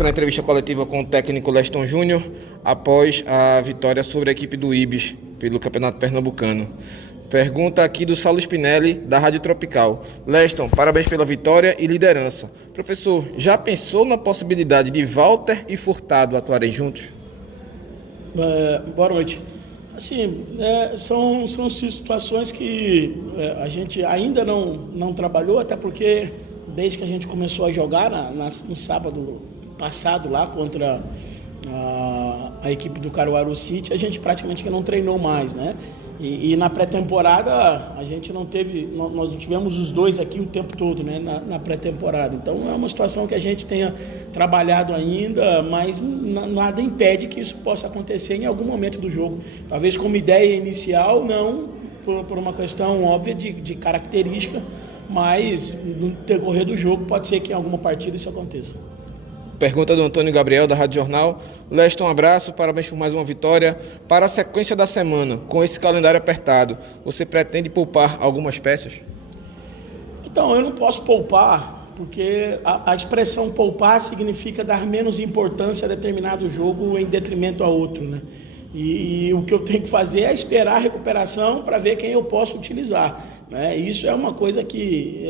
busca na entrevista coletiva com o técnico Leston Júnior após a vitória sobre a equipe do Ibis pelo Campeonato Pernambucano. Pergunta aqui do Saulo Spinelli, da Rádio Tropical. Leston, parabéns pela vitória e liderança. Professor, já pensou na possibilidade de Walter e Furtado atuarem juntos? Boa noite. Assim, são situações que a gente ainda não trabalhou, até porque desde que a gente começou a jogar no sábado passado lá contra a equipe do Caruaru City, a gente praticamente não treinou mais, né? E na pré-temporada a gente não teve, nós não tivemos os dois aqui o tempo todo, né, na pré-temporada. Então é uma situação que a gente tenha trabalhado ainda, mas nada impede que isso possa acontecer em algum momento do jogo. Talvez como ideia inicial, não por uma questão óbvia de característica, mas no decorrer do jogo pode ser que em alguma partida isso aconteça. Pergunta do Antônio Gabriel, da Rádio Jornal. Leston, um abraço, parabéns por mais uma vitória. Para a sequência da semana, com esse calendário apertado, você pretende poupar algumas peças? Então, eu não posso poupar, porque a expressão poupar significa dar menos importância a determinado jogo em detrimento a outro, né? E o que eu tenho que fazer é esperar a recuperação para ver quem eu posso utilizar, né? Isso é uma coisa que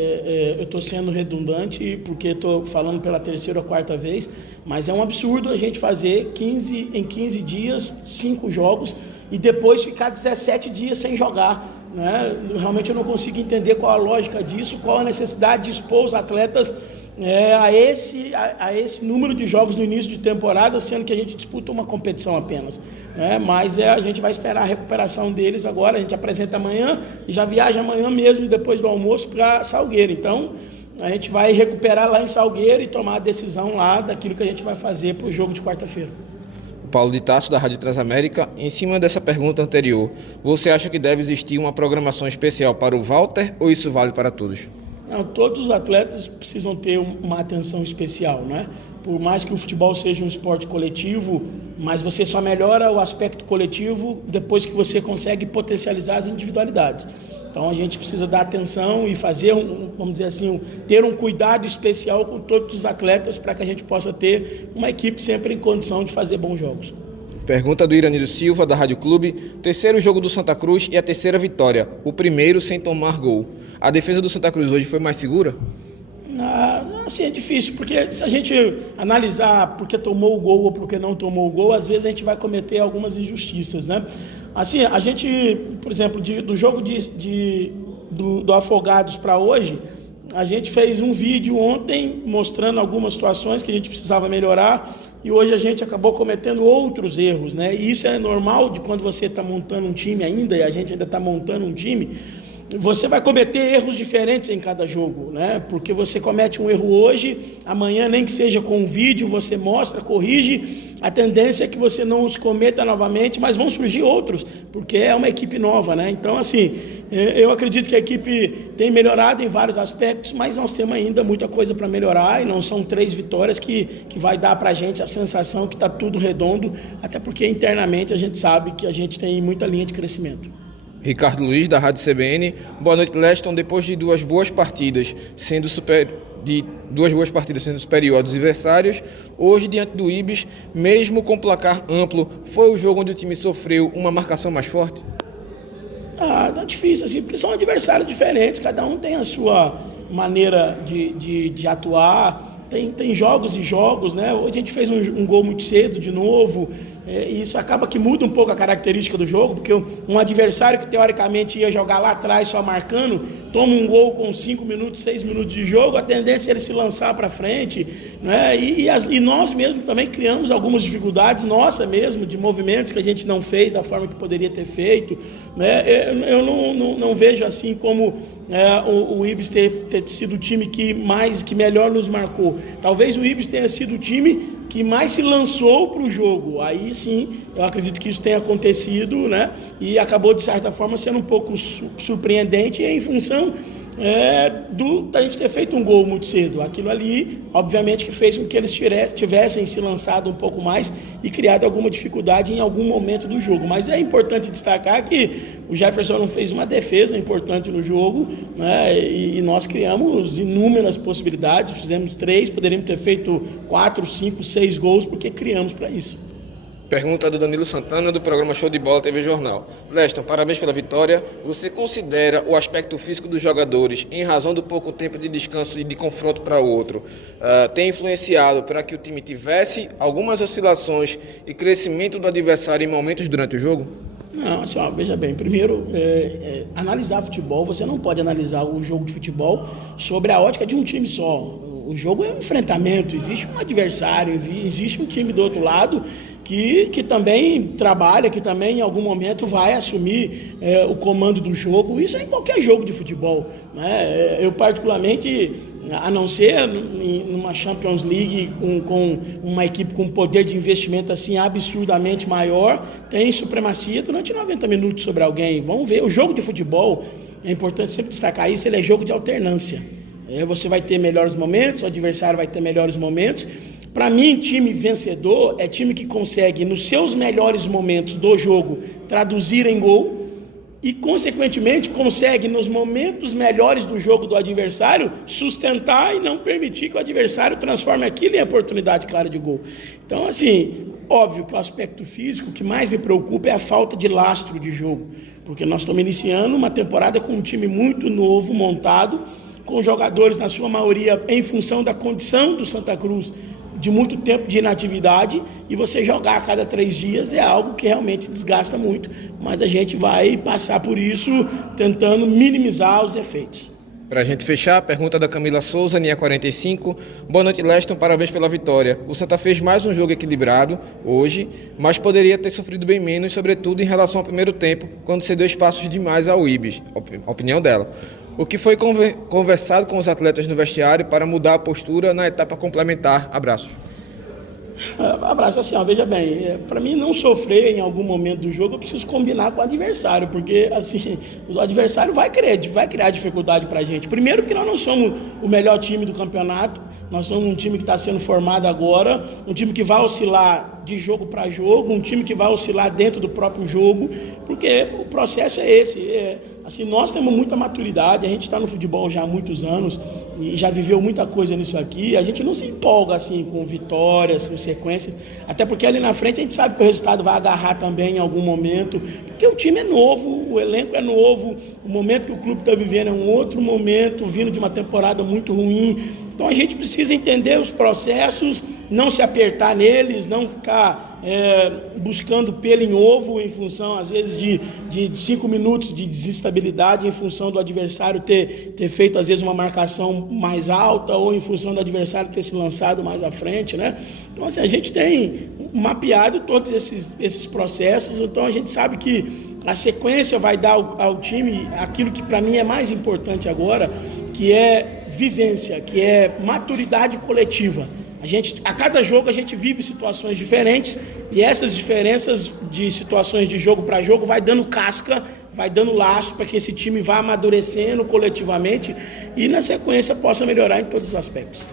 eu estou sendo redundante porque estou falando pela terceira ou quarta vez, mas é um absurdo a gente fazer em 15 dias 5 jogos e depois ficar 17 dias sem jogar, né? Realmente eu não consigo entender qual a lógica disso, qual a necessidade de expor os atletas a esse número de jogos no início de temporada, sendo que a gente disputa uma competição apenas, né? Mas a gente vai esperar a recuperação deles agora, a gente apresenta amanhã e já viaja amanhã mesmo, depois do almoço, para Salgueiro. Então, a gente vai recuperar lá em Salgueiro e tomar a decisão lá daquilo que a gente vai fazer para o jogo de quarta-feira. Paulo de Tasso, da Rádio Transamérica. Em cima dessa pergunta anterior, você acha que deve existir uma programação especial para o Walter ou isso vale para todos? Não, todos os atletas precisam ter uma atenção especial, né? Por mais que o futebol seja um esporte coletivo, mas você só melhora o aspecto coletivo depois que você consegue potencializar as individualidades. Então a gente precisa dar atenção e fazer, vamos dizer assim, ter um cuidado especial com todos os atletas para que a gente possa ter uma equipe sempre em condição de fazer bons jogos. Pergunta do Iranildo Silva, da Rádio Clube. Terceiro jogo do Santa Cruz e a terceira vitória. O primeiro sem tomar gol. A defesa do Santa Cruz hoje foi mais segura? Assim, é difícil, porque se a gente analisar porque tomou o gol ou porque não tomou o gol, às vezes a gente vai cometer algumas injustiças, né? Assim, a gente, por exemplo, do jogo do Afogados para hoje, a gente fez um vídeo ontem mostrando algumas situações que a gente precisava melhorar e hoje a gente acabou cometendo outros erros, né? E isso é normal de quando você está montando um time ainda, e a gente ainda está montando um time, você vai cometer erros diferentes em cada jogo, né? Porque você comete um erro hoje, amanhã nem que seja com um vídeo, você mostra, corrige, a tendência é que você não os cometa novamente, mas vão surgir outros, porque é uma equipe nova, né? Então, assim, eu acredito que a equipe tem melhorado em vários aspectos, mas nós temos ainda muita coisa para melhorar e não são 3 vitórias que vai dar para a gente a sensação que está tudo redondo, até porque internamente a gente sabe que a gente tem muita linha de crescimento. Ricardo Luiz, da Rádio CBN. Boa noite, Leston. Depois de duas boas partidas sendo superior aos adversários, hoje diante do Ibis, mesmo com placar amplo, foi o jogo onde o time sofreu uma marcação mais forte? Não é difícil, assim, porque são adversários diferentes, cada um tem a sua maneira de atuar. Tem jogos e jogos, né? Hoje a gente fez um gol muito cedo de novo, e isso acaba que muda um pouco a característica do jogo, porque um adversário que teoricamente ia jogar lá atrás só marcando, toma um gol com 5 minutos, 6 minutos de jogo, a tendência é ele se lançar para frente, né? E nós mesmos também criamos algumas dificuldades, nossa mesmo, de movimentos que a gente não fez da forma que poderia ter feito, né? Eu não vejo assim como o Ibis ter sido o time que melhor nos marcou. Talvez o Ibis tenha sido o time que mais se lançou para o jogo. Aí sim, eu acredito que isso tenha acontecido, né? E acabou, de certa forma, sendo um pouco surpreendente em função da gente ter feito um gol muito cedo. Aquilo ali, obviamente, que fez com que eles tivessem se lançado um pouco mais e criado alguma dificuldade em algum momento do jogo. Mas é importante destacar que o Jefferson não fez uma defesa importante no jogo, né? E nós criamos inúmeras possibilidades, fizemos 3, poderíamos ter feito 4, 5, 6 gols, porque criamos para isso. Pergunta do Danilo Santana, do programa Show de Bola TV Jornal. Leston, parabéns pela vitória. Você considera o aspecto físico dos jogadores, em razão do pouco tempo de descanso e de confronto para o outro, tem influenciado para que o time tivesse algumas oscilações e crescimento do adversário em momentos durante o jogo? Não, assim, veja bem, primeiro, analisar futebol, você não pode analisar um jogo de futebol sobre a ótica de um time só. O jogo é um enfrentamento, existe um adversário, existe um time do outro lado que também trabalha, que também em algum momento vai assumir o comando do jogo. Isso é em qualquer jogo de futebol, né? Eu particularmente, a não ser numa Champions League com uma equipe com poder de investimento assim absurdamente maior, tem supremacia durante 90 minutos sobre alguém. Vamos ver, o jogo de futebol, é importante sempre destacar isso, ele é jogo de alternância. Você vai ter melhores momentos, o adversário vai ter melhores momentos. Para mim, time vencedor é time que consegue, nos seus melhores momentos do jogo, traduzir em gol e, consequentemente, consegue, nos momentos melhores do jogo do adversário, sustentar e não permitir que o adversário transforme aquilo em oportunidade clara de gol. Então, assim, óbvio que o aspecto físico, o que mais me preocupa é a falta de lastro de jogo, porque nós estamos iniciando uma temporada com um time muito novo, montado, com jogadores, na sua maioria, em função da condição do Santa Cruz, de muito tempo de inatividade, e você jogar a cada 3 dias é algo que realmente desgasta muito, mas a gente vai passar por isso tentando minimizar os efeitos. Para a gente fechar, a pergunta da Camila Souza, linha 45. Boa noite, Leston, parabéns pela vitória. O Santa fez mais um jogo equilibrado hoje, mas poderia ter sofrido bem menos, sobretudo em relação ao primeiro tempo, quando cedeu espaços demais ao Ibis, a opinião dela. O que foi conversado com os atletas no vestiário para mudar a postura na etapa complementar? Abraços. Abraço, assim, veja bem, para mim não sofrer em algum momento do jogo, eu preciso combinar com o adversário, porque assim, o adversário vai criar dificuldade para a gente. Primeiro porque nós não somos o melhor time do campeonato, nós somos um time que está sendo formado agora, um time que vai oscilar de jogo para jogo, um time que vai oscilar dentro do próprio jogo, porque o processo é esse. Assim, nós temos muita maturidade, a gente está no futebol já há muitos anos e já viveu muita coisa nisso aqui, a gente não se empolga assim com vitórias, com sequências, até porque ali na frente a gente sabe que o resultado vai agarrar também em algum momento, porque o time é novo, o elenco é novo, o momento que o clube está vivendo é um outro momento, vindo de uma temporada muito ruim. Então a gente precisa entender os processos, não se apertar neles, não ficar buscando pelo em ovo em função, às vezes, de 5 minutos de desestabilidade, em função do adversário ter feito, às vezes, uma marcação mais alta, ou em função do adversário ter se lançado mais à frente, né? Então, assim, a gente tem mapeado todos esses processos, então a gente sabe que a sequência vai dar ao time aquilo que para mim é mais importante agora, que é vivência, que é maturidade coletiva. A cada jogo a gente vive situações diferentes e essas diferenças de situações de jogo para jogo vai dando casca, vai dando laço para que esse time vá amadurecendo coletivamente e na sequência possa melhorar em todos os aspectos.